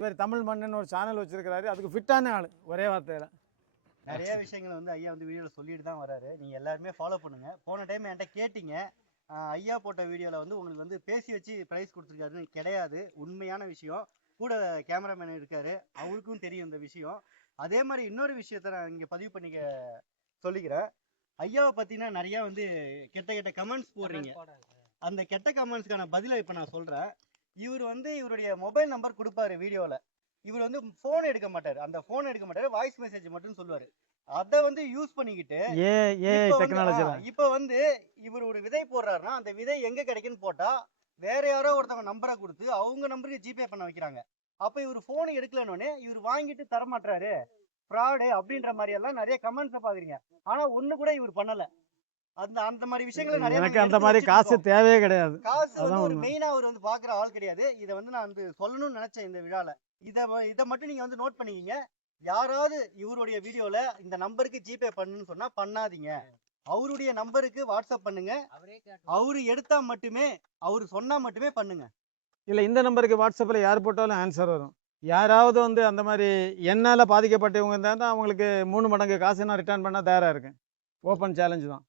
இவர் தமிழ் மன்னன் ஒரு சேனல் வச்சிருக்கிறாரு, அதுக்கு ஃபிட்டான ஆள் ஒரே வார்த்தையில. நிறைய விஷயங்கள் வந்து ஐயா வந்து வீடியோவில் சொல்லிட்டு தான் வராரு. நீங்கள் எல்லாருமே ஃபாலோ பண்ணுங்க. போன டைம் என்கிட்ட கேட்டீங்க, ஐயா போட்ட வீடியோவில் வந்து உங்களுக்கு வந்து பேசி வச்சு ப்ரைஸ் கொடுத்துருக்காருன்னு. கிடையாது, உண்மையான விஷயம். கூட கேமராமேன் இருக்காரு, அவருக்கும் தெரியும் இந்த விஷயம். அதே மாதிரி இன்னொரு விஷயத்த நான் இங்கே பதிவு பண்ணிக்க சொல்லிக்கிறேன். ஐயாவை பார்த்தீங்கன்னா நிறையா வந்து கெட்ட கெட்ட கமெண்ட்ஸ் போடுறீங்க. அந்த கெட்ட கமெண்ட்ஸ்க்கான பதிலை இப்போ நான் சொல்கிறேன். இவர் வந்து இவருடைய மொபைல் நம்பர் கொடுப்பாரு வீடியோவில். இவர் வந்து ஃபோன் எடுக்க மாட்டார், அந்த ஃபோன் எடுக்க மாட்டார், வாய்ஸ் மெசேஜ் மட்டும் சொல்லுவார். அதை வந்து யூஸ் பண்ணிக்கிட்டு இப்போ வந்து இவர் ஒரு விதை போடுறாருன்னா அந்த விதை எங்கே கிடைக்குன்னு போட்டால் வேற யாரோ ஒருத்தவங்க நம்பரை கொடுத்து அவங்க நம்பருக்கு ஜிபே பண்ண வைக்கிறாங்க. அப்போ இவர் ஃபோன் எடுக்கலன்னொன்னே இவர் வாங்கிட்டு தரமாட்டாரு, ஃப்ராடு அப்படின்ற மாதிரி எல்லாம் நிறைய கமெண்ட்ஸை பார்க்குறீங்க. ஆனால் ஒன்று கூட இவர் பண்ணலை. அந்த அந்த மாதிரி விஷயங்களை நிறைய எனக்கு அந்த மாதிரி காசு தேவையே கிடையாது. காசு வந்து ஒரு மெயினா அவர் வந்து பாக்குற ஆள் கிடையாது. இதை வந்து நான் வந்து சொல்லணும்னு நினைச்சேன் இந்த விழால. இதை மட்டும் நீங்க வந்து நோட் பண்ணிக்கிங்க. யாராவது இவருடைய வீடியோல இந்த நம்பருக்கு ஜிபே பண்ணுன்னு சொன்னா பண்ணாதீங்க. அவருடைய நம்பருக்கு வாட்ஸ்அப் பண்ணுங்க. அவரு எடுத்தா மட்டுமே, அவரு சொன்னா மட்டுமே பண்ணுங்க. இல்லை, இந்த நம்பருக்கு வாட்ஸ்அப்பில் யார் போட்டாலும் ஆன்சர் வரும். யாராவது வந்து அந்த மாதிரி என்னால் பாதிக்கப்பட்டவங்க இருந்தால் தான் அவங்களுக்கு 3 மடங்கு காசு நான் ரிட்டர்ன் பண்ண தயாராக இருக்கேன். ஓப்பன் சேலஞ்சு தான்.